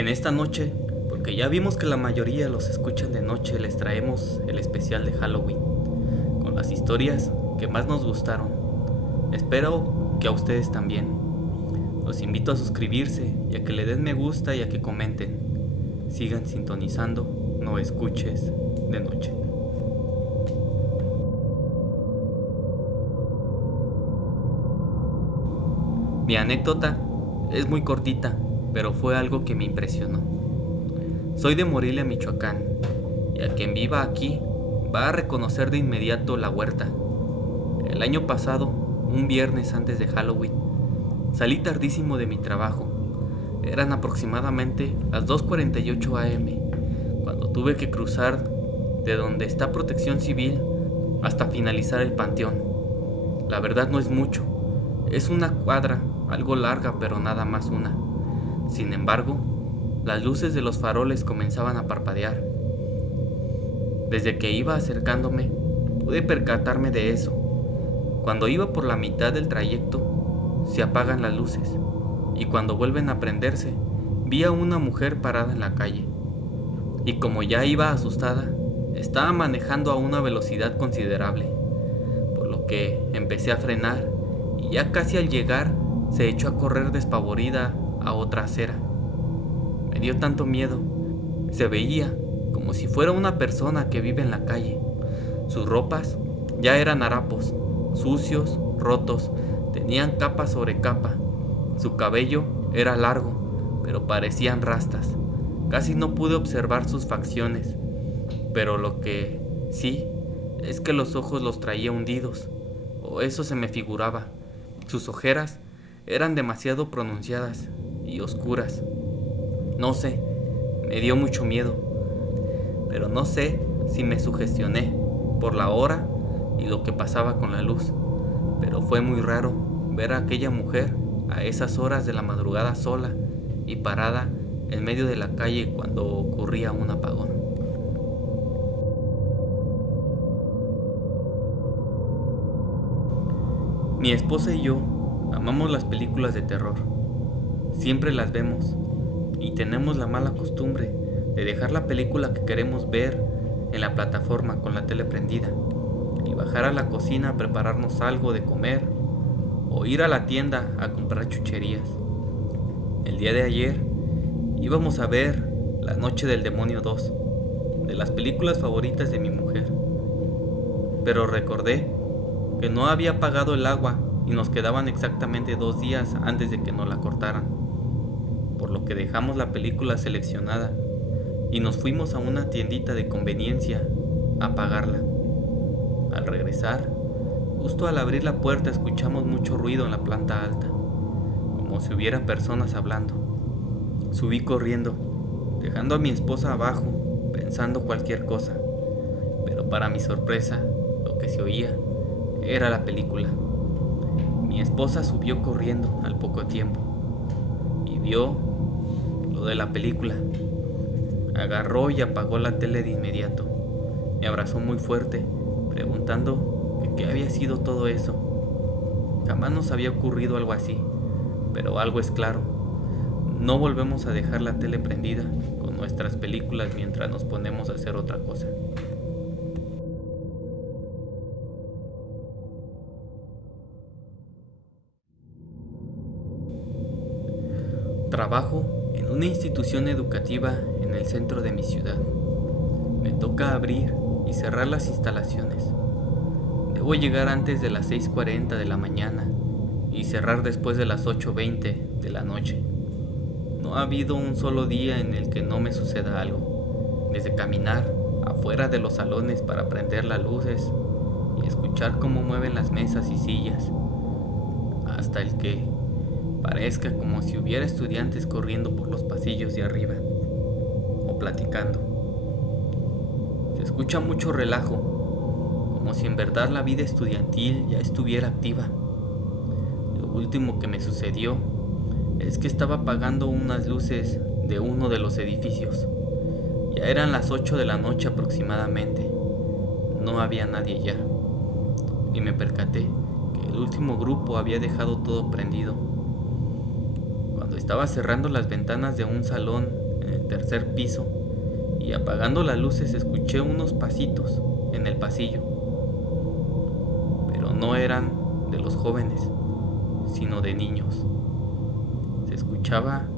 En esta noche, porque ya vimos que la mayoría los escuchan de noche, les traemos el especial de Halloween, con las historias que más nos gustaron. Espero que a ustedes también. Los invito a suscribirse y a que le den me gusta y a que comenten. Sigan sintonizando, no escuches de noche. Mi anécdota es muy cortita, pero fue algo que me impresionó. Soy de Morelia, Michoacán, y a quien viva aquí va a reconocer de inmediato la huerta. El año pasado, un viernes antes de Halloween, salí tardísimo de mi trabajo. Eran aproximadamente las 2:48 a.m. cuando tuve que cruzar de donde está Protección Civil hasta finalizar el panteón. La verdad no es mucho, es una cuadra, algo larga, pero nada más una. Sin embargo, las luces de los faroles comenzaban a parpadear. Desde que iba acercándome, pude percatarme de eso. Cuando iba por la mitad del trayecto, se apagan las luces, y cuando vuelven a prenderse, vi a una mujer parada en la calle. Y como ya iba asustada, estaba manejando a una velocidad considerable, por lo que empecé a frenar, y ya casi al llegar, se echó a correr despavorida a otra acera. Me dio tanto miedo. Se veía como si fuera una persona que vive en la calle. Sus ropas ya eran harapos, sucios, rotos, tenían capa sobre capa. Su cabello era largo, pero parecían rastas. Casi no pude observar sus facciones, pero lo que sí es que los ojos los traía hundidos, o eso se me figuraba. Sus ojeras eran demasiado pronunciadas y oscuras. No sé, me dio mucho miedo, pero no sé si me sugestioné por la hora y lo que pasaba con la luz, pero fue muy raro ver a aquella mujer a esas horas de la madrugada sola y parada en medio de la calle cuando ocurría un apagón. Mi esposa y yo amamos las películas de terror. Siempre las vemos y tenemos la mala costumbre de dejar la película que queremos ver en la plataforma con la tele prendida y bajar a la cocina a prepararnos algo de comer o ir a la tienda a comprar chucherías. El día de ayer íbamos a ver La Noche del Demonio 2, de las películas favoritas de mi mujer, pero recordé que no había apagado el agua y nos quedaban exactamente 2 días antes de que nos la cortaran, por lo que dejamos la película seleccionada y nos fuimos a una tiendita de conveniencia a pagarla. Al regresar, justo al abrir la puerta escuchamos mucho ruido en la planta alta, como si hubiera personas hablando. Subí corriendo, dejando a mi esposa abajo, pensando cualquier cosa, pero para mi sorpresa, lo que se oía era la película. Mi esposa subió corriendo al poco tiempo y vio lo de la película. Agarró y apagó la tele de inmediato. Me abrazó muy fuerte, preguntando que qué había sido todo eso. Jamás nos había ocurrido algo así, pero algo es claro: no volvemos a dejar la tele prendida con nuestras películas mientras nos ponemos a hacer otra cosa. Trabajo en una institución educativa en el centro de mi ciudad. Me toca abrir y cerrar las instalaciones. Debo llegar antes de las 6:40 de la mañana y cerrar después de las 8:20 de la noche. No ha habido un solo día en el que no me suceda algo, desde caminar afuera de los salones para prender las luces y escuchar cómo mueven las mesas y sillas, hasta el que parezca como si hubiera estudiantes corriendo por los pasillos de arriba o platicando. Se escucha mucho relajo, como si en verdad la vida estudiantil ya estuviera activa. Lo último que me sucedió es que estaba apagando unas luces de uno de los edificios. Ya eran las 8 de la noche aproximadamente. No había nadie ya, y me percaté que el último grupo había dejado todo prendido. Cuando estaba cerrando las ventanas de un salón tercer piso y apagando las luces escuché unos pasitos en el pasillo, pero no eran de los jóvenes, sino de niños. Se escuchaba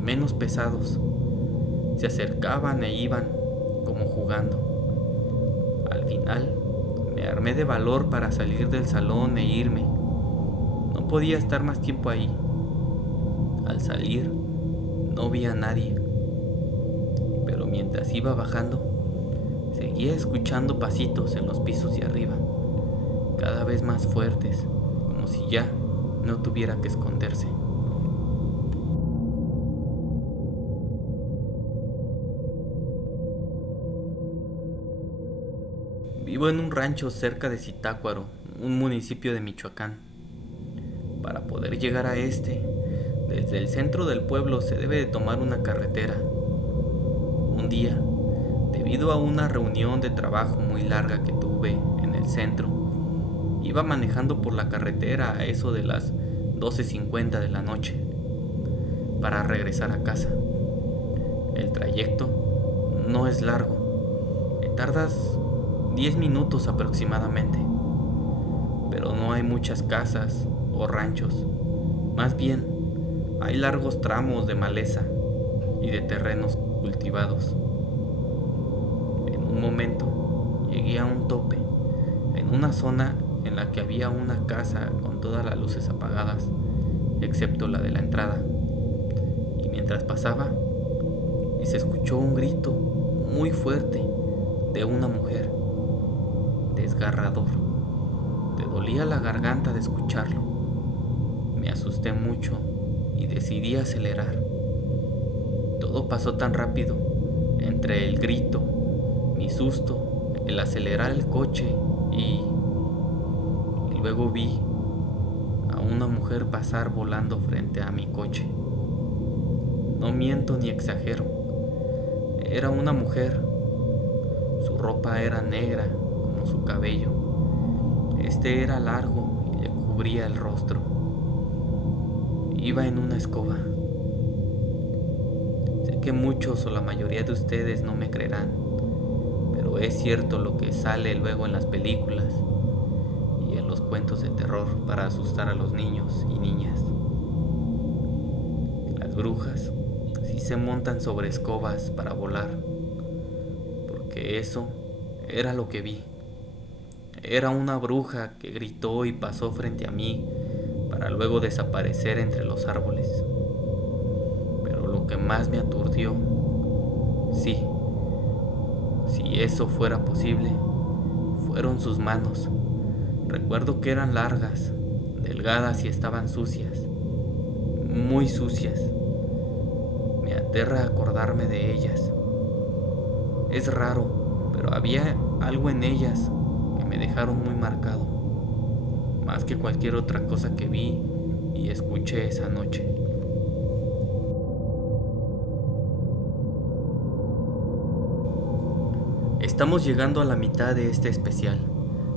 menos pesados, se acercaban e iban como jugando. Al final me armé de valor para salir del salón e irme. No podía estar más tiempo ahí. Al salir no vi a nadie, pero mientras iba bajando seguía escuchando pasitos en los pisos de arriba, cada vez más fuertes, como si ya no tuviera que esconderse. Vivo en un rancho cerca de Zitácuaro, un municipio de Michoacán. Para poder llegar a desde el centro del pueblo se debe de tomar una carretera. Un día, debido a una reunión de trabajo muy larga que tuve en el centro, iba manejando por la carretera a eso de las 12:50 de la noche para regresar a casa. El trayecto no es largo, tardas 10 minutos aproximadamente, pero no hay muchas casas o ranchos. Más bien, hay largos tramos de maleza y de terrenos cultivados. En un momento llegué a un tope, en una zona en la que había una casa con todas las luces apagadas, excepto la de la entrada. Y mientras pasaba, y se escuchó un grito muy fuerte de una mujer, desgarrador. Te dolía la garganta de escucharlo. Me asusté mucho y decidí acelerar. Todo pasó tan rápido, entre el grito, mi susto, el acelerar el coche y luego vi a una mujer pasar volando frente a mi coche. No miento ni exagero, era una mujer. Su ropa era negra como su cabello. Era largo y le cubría el rostro. Iba en una escoba. Sé que muchos o la mayoría de ustedes no me creerán, pero es cierto lo que sale luego en las películas y en los cuentos de terror para asustar a los niños y niñas. Las brujas sí se montan sobre escobas para volar, porque eso era lo que vi. Era una bruja que gritó y pasó frente a mí para luego desaparecer entre los árboles. Pero lo que más me aturdió, sí, si eso fuera posible, fueron sus manos. Recuerdo que eran largas, delgadas y estaban sucias, muy sucias. Me aterra acordarme de ellas. Es raro, pero había algo en ellas que me dejaron muy marcado, más que cualquier otra cosa que vi y escuché esa noche. Estamos llegando a la mitad de este especial.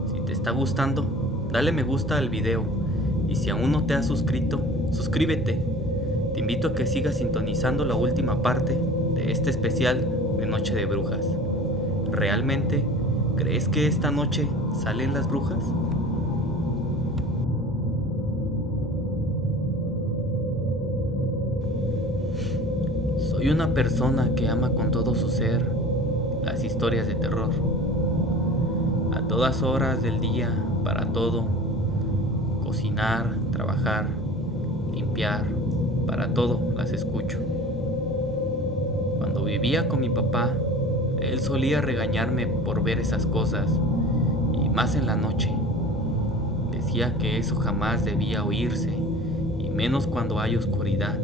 Si te está gustando, dale me gusta al video y si aún no te has suscrito, suscríbete. Te invito a que sigas sintonizando la última parte de este especial de Noche de Brujas. ¿Realmente crees que esta noche salen las brujas? Soy una persona que ama con todo su ser las historias de terror. A todas horas del día, para todo. Cocinar, trabajar, limpiar, para todo las escucho. Cuando vivía con mi papá, él solía regañarme por ver esas cosas, y más en la noche. Decía que eso jamás debía oírse, y menos cuando hay oscuridad,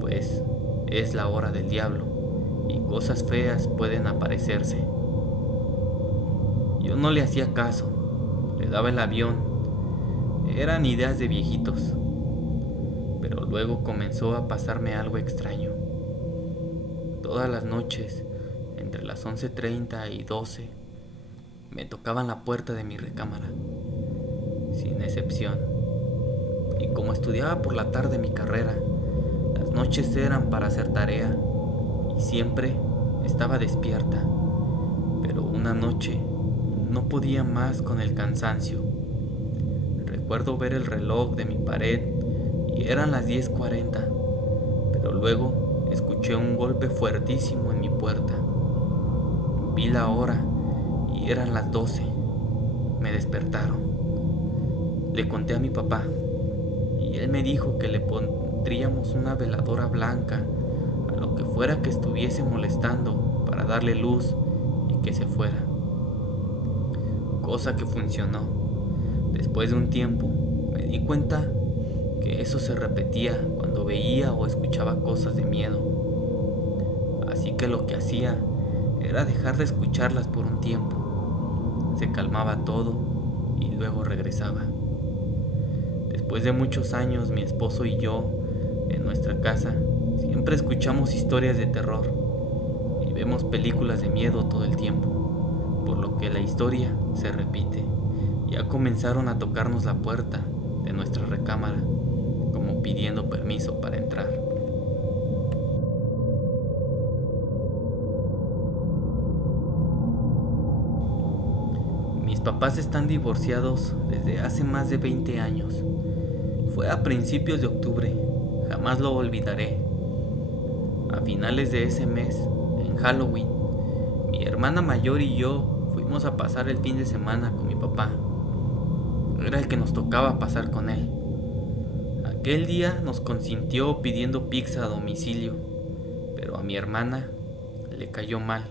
pues es la hora del diablo, y cosas feas pueden aparecerse. Yo no le hacía caso, le daba el avión, eran ideas de viejitos. Pero luego comenzó a pasarme algo extraño. Todas las noches, entre las 11:30 y 12, me tocaban la puerta de mi recámara, sin excepción. Y como estudiaba por la tarde mi carrera, las noches eran para hacer tarea, y siempre estaba despierta, pero una noche no podía más con el cansancio. Recuerdo ver el reloj de mi pared y eran las 10:40, pero luego escuché un golpe fuertísimo en mi puerta. Vi la hora y eran las 12. Me despertaron. Le conté a mi papá y él me dijo que le pondríamos una veladora blanca a lo que fuera que estuviese molestando para darle luz y que se fuera. Cosa que funcionó. Después de un tiempo me di cuenta que eso se repetía cuando veía o escuchaba cosas de miedo. Así que lo que hacía era dejar de escucharlas por un tiempo. Se calmaba todo y luego regresaba. Después de muchos años, mi esposo y yo, en nuestra casa, siempre escuchamos historias de terror y vemos películas de miedo todo el tiempo, por lo que la historia se repite. Ya comenzaron a tocarnos la puerta de nuestra recámara, como pidiendo permiso para entrar. Mis papás están divorciados desde hace más de 20 años. Fue a principios de octubre, jamás lo olvidaré. A finales de ese mes, en Halloween, mi hermana mayor y yo fuimos a pasar el fin de semana con mi papá. Era el que nos tocaba pasar con él. Aquel día nos consintió pidiendo pizza a domicilio, pero a mi hermana le cayó mal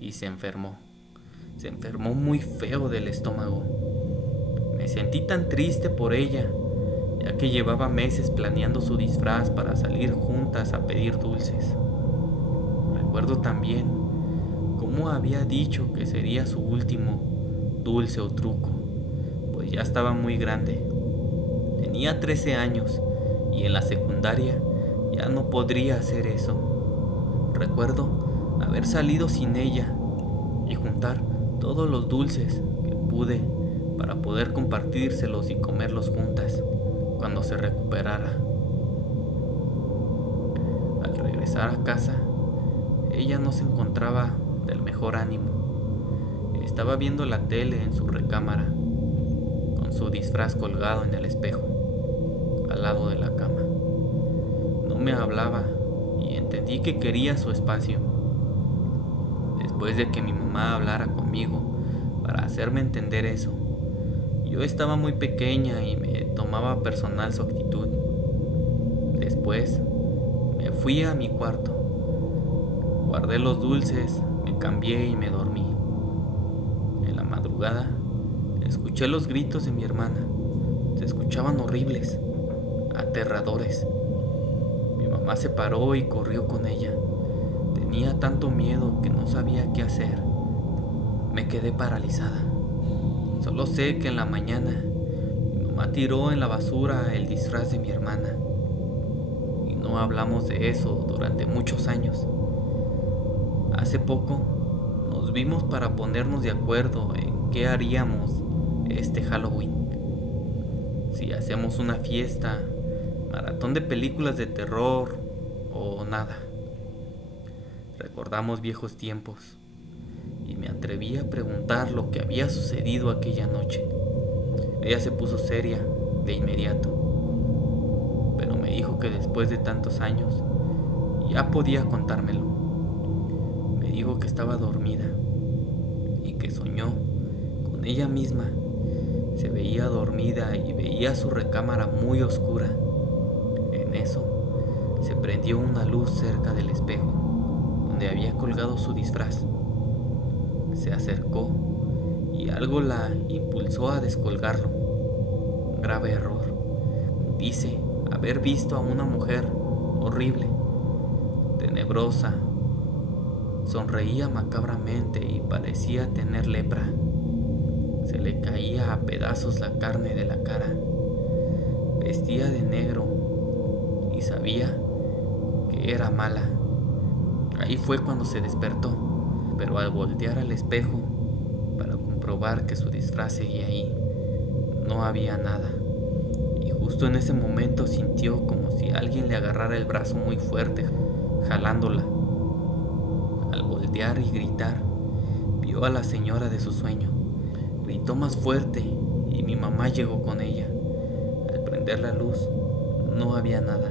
y se enfermó. Se enfermó muy feo del estómago. Me sentí tan triste por ella, ya que llevaba meses planeando su disfraz para salir juntas a pedir dulces. Recuerdo también cómo había dicho que sería su último dulce o truco, pues ya estaba muy grande. Tenía 13 años y en la secundaria ya no podría hacer eso. Recuerdo haber salido sin ella y juntar todos los dulces que pude para poder compartírselos y comerlos juntas cuando se recuperara. Al regresar a casa, ella no se encontraba del mejor ánimo. Estaba viendo la tele en su recámara, con su disfraz colgado en el espejo, al lado de la cama. No me hablaba y entendí que quería su espacio. Después de que mi mamá hablara conmigo para hacerme entender eso, yo estaba muy pequeña y me tomaba personal su actitud. Después me fui a mi cuarto, guardé los dulces, me cambié y me dormí. En la madrugada escuché los gritos de mi hermana. Se escuchaban horribles, aterradores. Mi mamá se paró y corrió con ella. Tenía tanto miedo que no sabía qué hacer. Me quedé paralizada. Solo sé que en la mañana mi mamá tiró en la basura el disfraz de mi hermana. Y no hablamos de eso durante muchos años. Hace poco nos vimos para ponernos de acuerdo en qué haríamos este Halloween. Si hacemos una fiesta, maratón de películas de terror o nada. Recordamos viejos tiempos y me atreví a preguntar lo que había sucedido aquella noche. Ella se puso seria de inmediato, pero me dijo que después de tantos años ya podía contármelo. Me dijo que estaba dormida y que soñó con ella misma. Se veía dormida y veía su recámara muy oscura. En eso se prendió una luz cerca del espejo donde había colgado su disfraz. Se acercó y algo la impulsó a descolgarlo. Grave error. Dice haber visto a una mujer horrible, tenebrosa. Sonreía macabramente y parecía tener lepra. Se le caía a pedazos la carne de la cara. Vestía de negro y sabía que era mala. Ahí fue cuando se despertó, pero al voltear al espejo para comprobar que su disfraz seguía ahí, no había nada. Y justo en ese momento sintió como si alguien le agarrara el brazo muy fuerte, jalándola. patalear y gritar, vio a la señora de su sueño. Gritó más fuerte y mi mamá llegó con ella. Al prender la luz, no había nada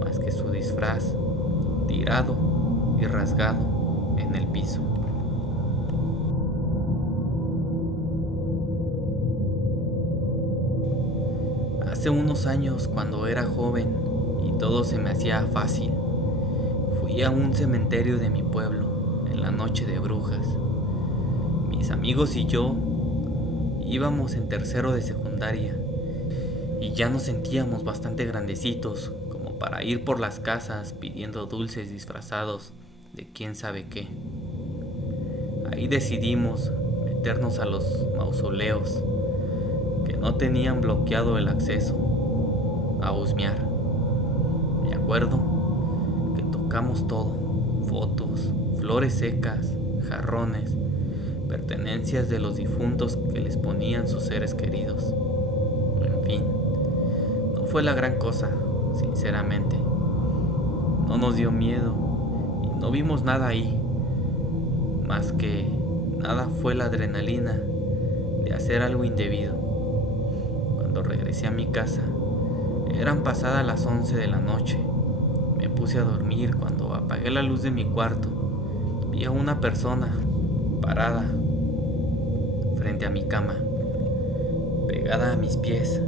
más que su disfraz tirado y rasgado en el piso. Hace unos años, cuando era joven y todo se me hacía fácil, fui a un cementerio de mi pueblo en la noche de brujas. Mis amigos y yo íbamos en tercero de secundaria y ya nos sentíamos bastante grandecitos como para ir por las casas pidiendo dulces disfrazados de quién sabe qué. Ahí decidimos meternos a los mausoleos que no tenían bloqueado el acceso, a husmear. Me acuerdo que tocamos todo: fotos, flores secas, jarrones, pertenencias de los difuntos que les ponían sus seres queridos. En fin, no fue la gran cosa, sinceramente. No nos dio miedo y no vimos nada ahí, más que nada fue la adrenalina de hacer algo indebido. Cuando regresé a mi casa, eran pasadas las 11 de la noche. Me puse a dormir. Cuando apagué la luz de mi cuarto, vi a una persona parada frente a mi cama, pegada a mis pies.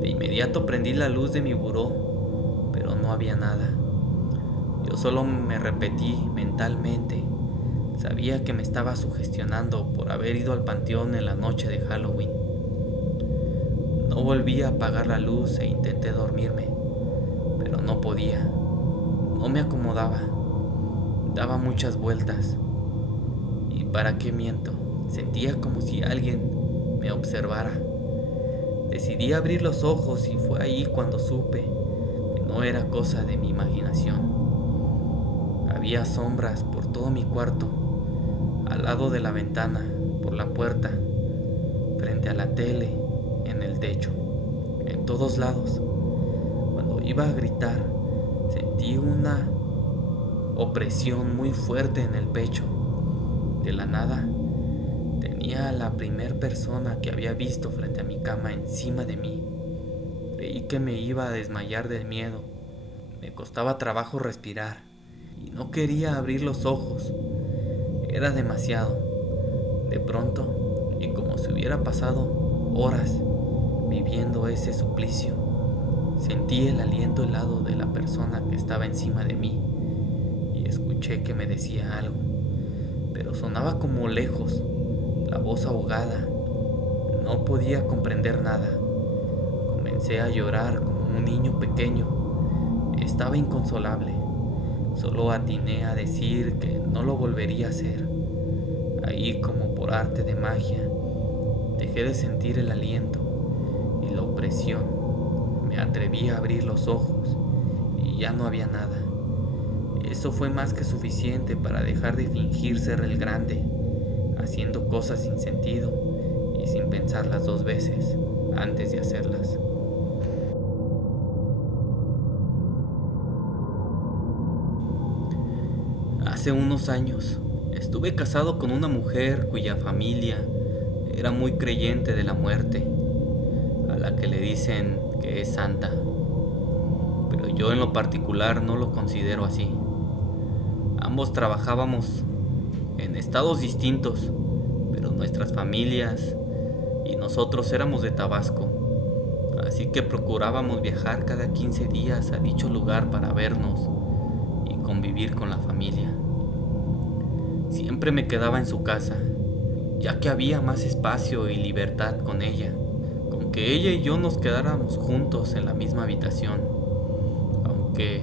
De inmediato prendí la luz de mi buró, pero no había nada. Yo solo me repetí mentalmente. Sabía que me estaba sugestionando por haber ido al panteón en la noche de Halloween. No volví a apagar la luz e intenté dormirme, pero no podía. No me acomodaba. Daba muchas vueltas. ¿Y para qué miento? Sentía como si alguien me observara. Decidí abrir los ojos y fue ahí cuando supe que no era cosa de mi imaginación. Había sombras por todo mi cuarto, al lado de la ventana, por la puerta, frente a la tele, en el techo, en todos lados. Cuando iba a gritar, sentí una opresión muy fuerte en el pecho. De la nada, tenía a la primer persona que había visto frente a mi cama encima de mí. Creí que me iba a desmayar del miedo. Me costaba trabajo respirar y no quería abrir los ojos. Era demasiado. De pronto, y como si hubiera pasado horas viviendo ese suplicio, sentí el aliento helado de la persona que estaba encima de mí y escuché que me decía algo, pero sonaba como lejos, la voz ahogada. No podía comprender nada. Comencé a llorar como un niño pequeño. Estaba inconsolable. Solo atiné a decir que no lo volvería a hacer. Ahí, como por arte de magia, dejé de sentir el aliento y la opresión. Me atreví a abrir los ojos y ya no había nada. Eso fue más que suficiente para dejar de fingir ser el grande, haciendo cosas sin sentido y sin pensarlas dos veces antes de hacerlas. Hace unos años estuve casado con una mujer cuya familia era muy creyente de la muerte, a la que le dicen que es santa, pero yo en lo particular no lo considero así. Ambos trabajábamos en estados distintos, pero nuestras familias y nosotros éramos de Tabasco, así que procurábamos viajar cada 15 días a dicho lugar para vernos y convivir con la familia. Siempre me quedaba en su casa, ya que había más espacio y libertad con ella. Con que ella y yo nos quedáramos juntos en la misma habitación, aunque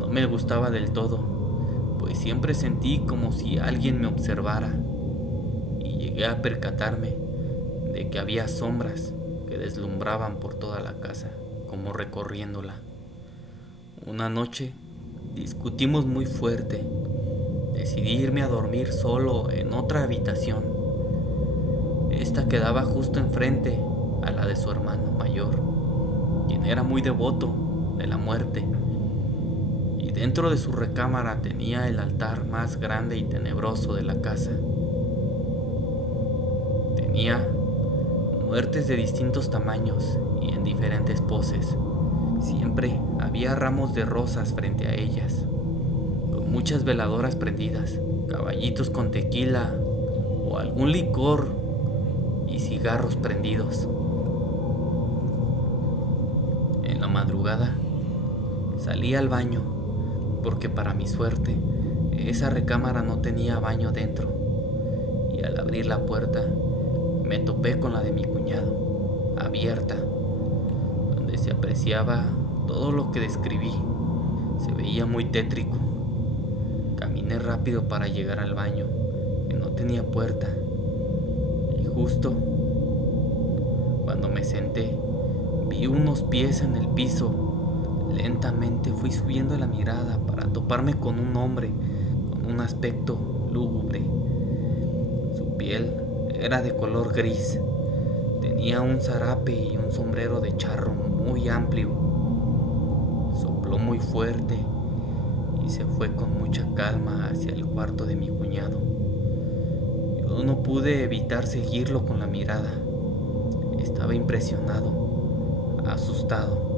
no me gustaba del todo, pues siempre sentí como si alguien me observara, y llegué a percatarme de que había sombras que deslumbraban por toda la casa, como recorriéndola. Una noche discutimos muy fuerte. Decidí irme a dormir solo en otra habitación. Esta quedaba justo enfrente a la de su hermano mayor, quien era muy devoto de la muerte y dentro de su recámara tenía el altar más grande y tenebroso de la casa. Tenía muertes de distintos tamaños y en diferentes poses. Siempre había ramos de rosas frente a ellas, con muchas veladoras prendidas, caballitos con tequila o algún licor y cigarros prendidos. En la madrugada salí al baño porque, para mi suerte, esa recámara no tenía baño dentro, y al abrir la puerta me topé con la de mi cuñado, abierta, donde se apreciaba todo lo que describí. Se veía muy tétrico. Caminé rápido para llegar al baño, que no tenía puerta, y justo cuando me senté vi unos pies en el piso. Lentamente fui subiendo la mirada para toparme con un hombre con un aspecto lúgubre. Su piel era de color gris. Tenía un zarape y un sombrero de charro muy amplio. Sopló muy fuerte y se fue con mucha calma hacia el cuarto de mi cuñado. Yo no pude evitar seguirlo con la mirada. Estaba impresionado, asustado.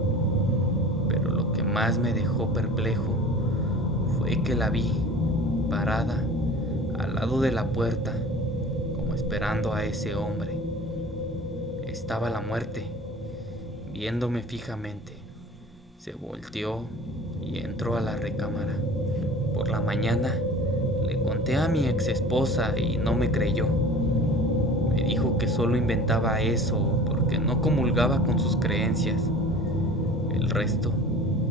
Pero lo que más me dejó perplejo fue que la vi parada al lado de la puerta, como esperando a ese hombre. Estaba la muerte, viéndome fijamente. Se volteó y entró a la recámara. Por la mañana le conté a mi ex esposa y no me creyó. Me dijo que solo inventaba eso porque no comulgaba con sus creencias. El resto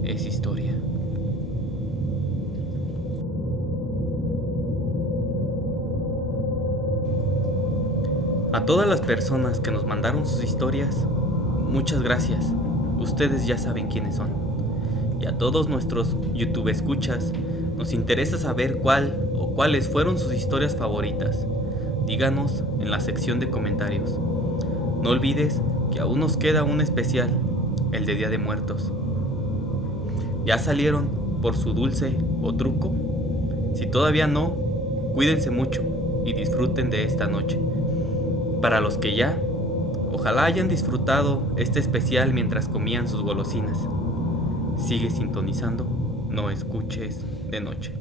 es historia. A todas las personas que nos mandaron sus historias, muchas gracias. Ustedes ya saben quiénes son. Y a todos nuestros YouTube escuchas, nos interesa saber cuál o cuáles fueron sus historias favoritas. Díganos en la sección de comentarios. No olvides que aún nos queda un especial, el de Día de Muertos. ¿Ya salieron por su dulce o truco? Si todavía no, cuídense mucho y disfruten de esta noche. Para los que ya, ojalá hayan disfrutado este especial mientras comían sus golosinas. Sigue sintonizando, no escuches de noche.